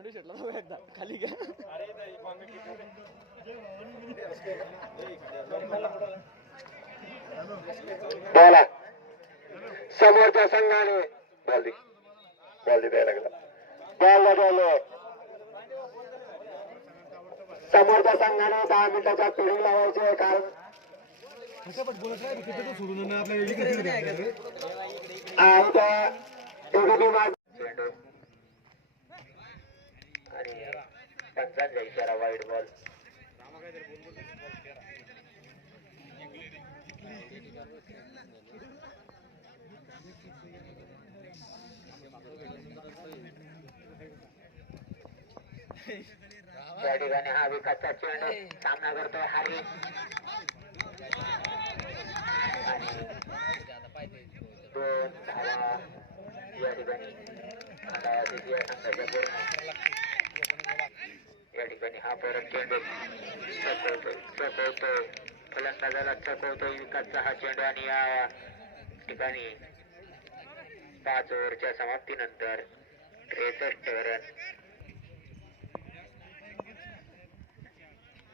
खंडू शेटला जाऊ एकदा. खाली घ्या. बोला समोरच्या संघाने बॉल दे बॉल द्यायला लागला. बॉल समोरच्या संघाने दहा मिनिटाच्या पिढी लावायची आहे कारण आणि त्या दोघी माग चेंडू आणि पंचांचा इशारा वाईट बॉल. त्या ठिकाणी हा विकासचा चेंडू सामना करतोय हारी आणि दोन धावा या ठिकाणी आता द्वितीय संघाच्या पूर्ण या ठिकाणी हा परत चेंडू चकवतोय चकवतोय. फलंदाजाला चकवतोय विकासचा हा चेंडू आणि या ठिकाणी पाच ओव्हरच्या समाप्तीनंतर त्रेसष्ट रन.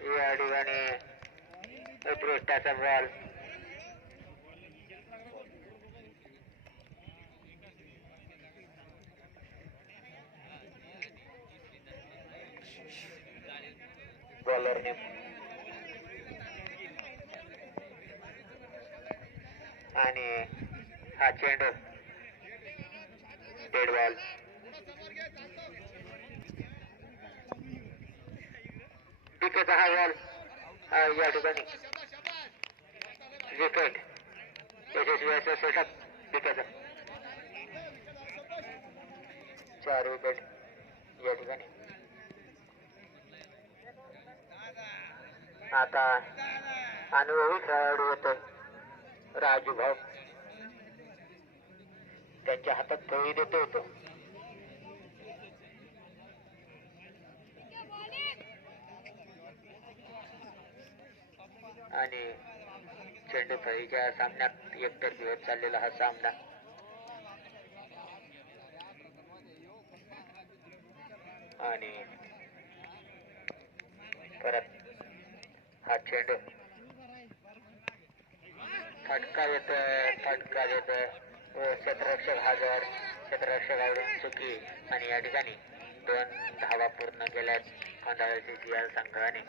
या ठिकाणी उत्कृष्टाचा बॉल बॉलरने आणि हा चेंडू डेड बॉल पिकेचा हा बॉल या ठिकाणी. विकेट यशस्वी असं सेटअप पिकेचा चार विकेट या ठिकाणी. आता अनुभवी खेळाडू होते राजू भाऊ. त्यांच्या हातात थोडी देतो होतो आणि चेंडू फळीच्या सामन्यात एकतर होत चाललेला हा सामना. आणि परत हा चेंडू फटका येत फटका येत व क्षेत्ररक्षक हाजर क्षेत्ररक्षक आवडून चुकी. आणि या ठिकाणी दोन धावा पूर्ण केल्यात खंडाळ्याची या संघाने.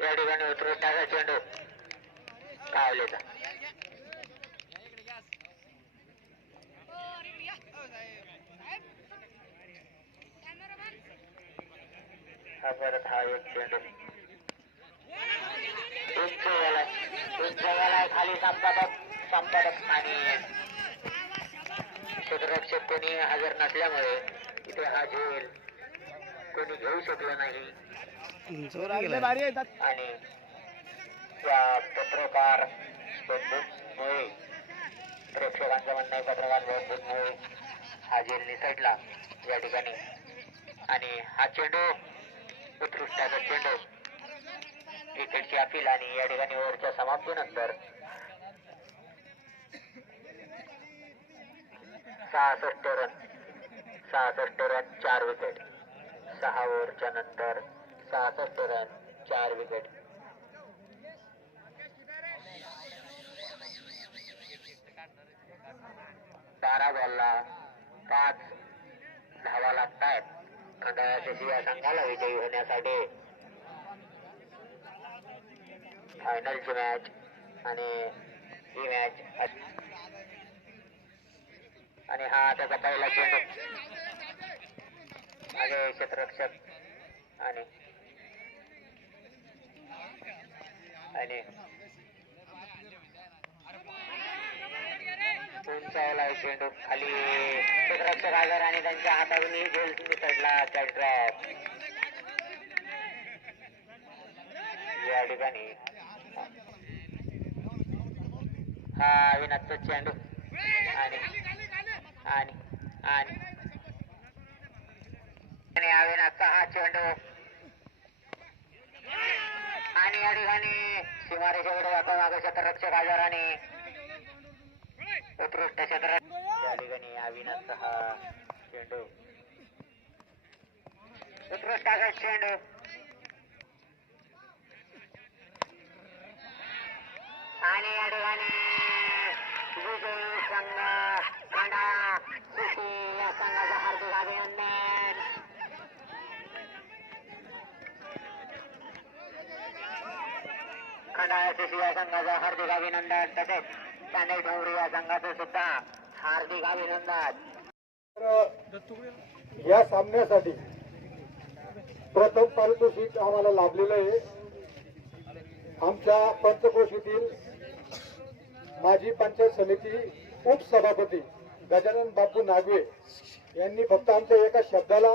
या ठिकाणी उतरून टाका चेंडू. कावलेचा हा परत हा एक चेंडू उंच गेला उंच गेला खाली संपादक संपादक आणि क्षेत्ररक्षक कोणी हजर नसल्यामुळे इथे हा झेल कोणी घेऊ शकलं नाही आणि त्या पत्रकार बंधूंमुळे प्रेक्षकांचं म्हणणं आहे पत्रकार बंधूंमुळे हा जेल निसटला या ठिकाणी. आणि हा चेंडू उत्कृष्टाचा चेंडू विकेटची अपील आणि या ठिकाणी ओव्हरच्या समाप्तीनंतर सहासष्ट रन सहासष्ट रन चार विकेट सहा ओव्हरच्या नंतर सहासष्ट रन चार विकेट बारा बॉलला पाच धावा लागतात खंडाळ्याच्या या संघाला विजयी होण्यासाठी फायनलची मॅच आणि ही मॅच आणि हा त्याचा पहिला चेंडू मागे क्षेत्ररक्षक आणि आणि उंचावला चेंडू खाली क्षेत्ररक्षक आजार आणि त्यांच्या हातातून ही झेल निसटला ड्रॉप या ठिकाणी. हा विनाथ चेंडू. आणि आणि आणि. आणि अविनाथचा हा चेंडू. आणि या ठिकाणी सीमारेषेकडे जातो मागे क्षेत्ररक्षक आजाराने उत्कृष्ट क्षेत्र या ठिकाणी अविनाश हा चेंडू उत्कृष्ट असा चेंडू आणि या ठिकाणी विजय संघ खंडाळा सुशी या संघाचं हार्दिक अभिनंदन. खंडाळा सुशी या संघाचं हार्दिक अभिनंदन. तसेच चांदई ठोंबरी या संघाचं सुद्धा हार्दिक अभिनंदन. या सामन्यासाठी प्रथम पारितोषिक आम्हाला लाभलेलं आहे. आमच्या पंचक्रोशीतील माजी पंचायत समिती उपसभापती गजानन बापू नागवे यांनी फक्त आमच्या एका शब्दाला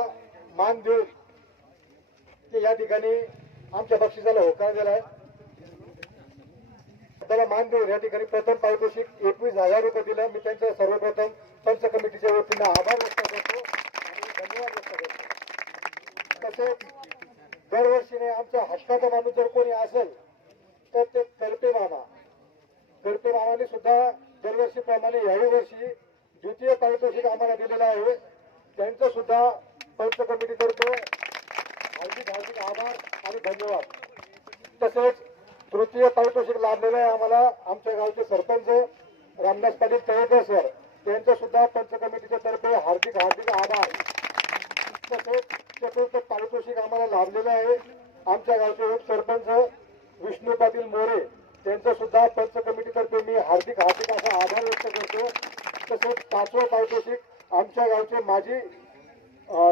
मान देऊन ते या ठिकाणी आमच्या बक्षिसाला होकार दिलाय. मला मान देऊन या ठिकाणी प्रथम पारितोषिक एकवीस हजार रुपये दिलं. मी त्यांच्या सर्वप्रथम पंच कमिटीच्या वतीनं आभार व्यक्त करतो आणि धन्यवाद व्यक्त करतो. तसेच दरवर्षीने आमच्या हक्काचा माणूस जर कोणी असेल तर ते करपे मामा. करपे मामाने सुद्धा दरवर्षीप्रमाणे याही वर्षी द्वितीय पारितोषिक आम्हाला दिलेलं आहे. त्यांचं सुद्धा पंच कमिटीतर्फे हार्दिक हार्दिक आभार आणि धन्यवाद. तसेच तृतीय पारितोषिक लाभलेलं आहे आम्हाला. आमच्या गावचे सरपंच रामदास पाटील तळेकर सर. त्यांच्या सुद्धा पंच कमिटीच्या तर्फे हार्दिक हार्दिक आभार. तसेच चतुर्थ पारितोषिक आम्हाला लाभलेलं आहे. आमच्या गावचे उपसरपंच विष्णू पाटील मोरे. त्यांचा सुद्धा पंच कमिटीतर्फे मी हार्दिक हार्दिक असा आभार व्यक्त करतो. तसेच पाचवं पारितोषिक आमच्या गावचे माजी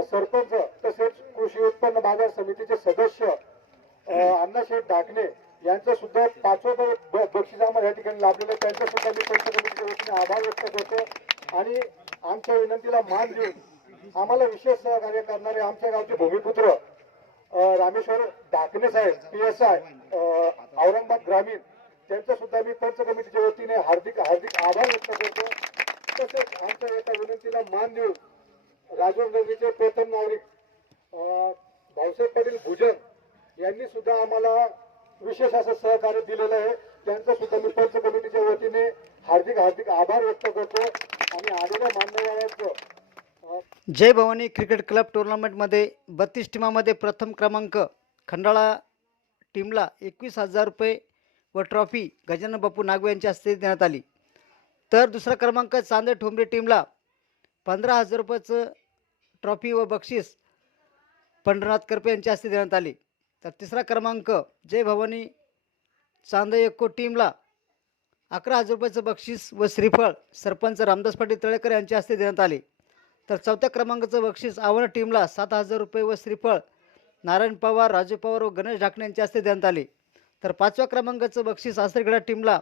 सरपंच तसेच कृषी उत्पन्न बाजार समितीचे सदस्य अण्णाशेठ अण्णासाहेब ढाकणे. यांचं सुद्धा पाचवं ब- बक्षीस आम्हाला या ठिकाणी लाभलेलं आहे. त्यांचं सुद्धा मी पंच कमिटीच्या वतीने आभार व्यक्त करतो. आणि आमच्या विनंतीला मान देऊन आम्हाला विशेष सहकार्य करणारे आमच्या गावचे भूमिपुत्र रामेश्वर डाकणे साहेब पी एस आय औरंगाबाद ग्रामीण त्यांचं सुद्धा मी पंच कमिटीच्या वतीने हार्दिक हार्दिक आभार व्यक्त करतो. तसेच आमच्या एका विनंतीला मान देऊन राजूर नगरीचे प्रथम नागरिक भाऊसाहेब पाटील भुजन यांनी सुद्धा आम्हाला विशेष असं सहकार्य दिलेलं आहे. त्यांचं सुद्धा मी पंच कमिटीच्या वतीने हार्दिक हार्दिक आभार व्यक्त करतो आणि आलेल्या मान्यवरांचं जय भवानी क्रिकेट क्लब टुर्नामेंटमध्ये बत्तीस टीमामध्ये प्रथम क्रमांक खंडाळा टीमला एकवीस हजार रुपये व ट्रॉफी गजानन बापू नागवे यांच्या हस्ते देण्यात आली. तर दुसरा क्रमांक चांदे ठोंबरे टीमला पंधरा हजार रुपयाचं ट्रॉफी व बक्षीस पंढरनाथ करपे यांच्या हस्ते देण्यात आली. तर तिसरा क्रमांक जय भवानी चांद एक्को टीमला. अकरा हजार रुपयाचं बक्षीस व श्रीफळ सरपंच रामदास पाटील तळेकर यांच्या हस्ते देण्यात आले. तर चौथ्या क्रमांकाचं बक्षीस आव्हान टीमला सात हजार रुपये व श्रीफळ नारायण पवार राजू पवार व गणेश ढाकणे यांच्या हस्ते देण्यात आले. तर पाचव्या क्रमांकाचं बक्षीस आसरगडा टीमला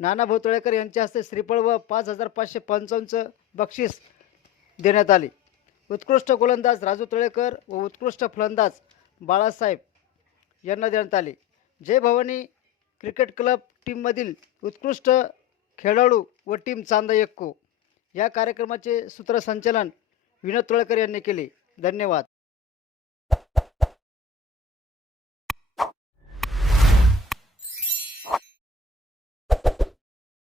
नाना भोतळेकर यांच्या हस्ते श्रीफळ व पाच हजार पाचशे पंचावन्नचं बक्षीस देण्यात आले. उत्कृष्ट गोलंदाज राजू तळेकर व उत्कृष्ट फलंदाज बाळासाहेब यांना देण्यात आले. जय भवानी क्रिकेट क्लब टीममधील उत्कृष्ट खेळाडू व टीम चांदा एक्को या कार्यक्रमाचे सूत्रसंचालन विनोद तोळेकर यांनी केले. धन्यवाद.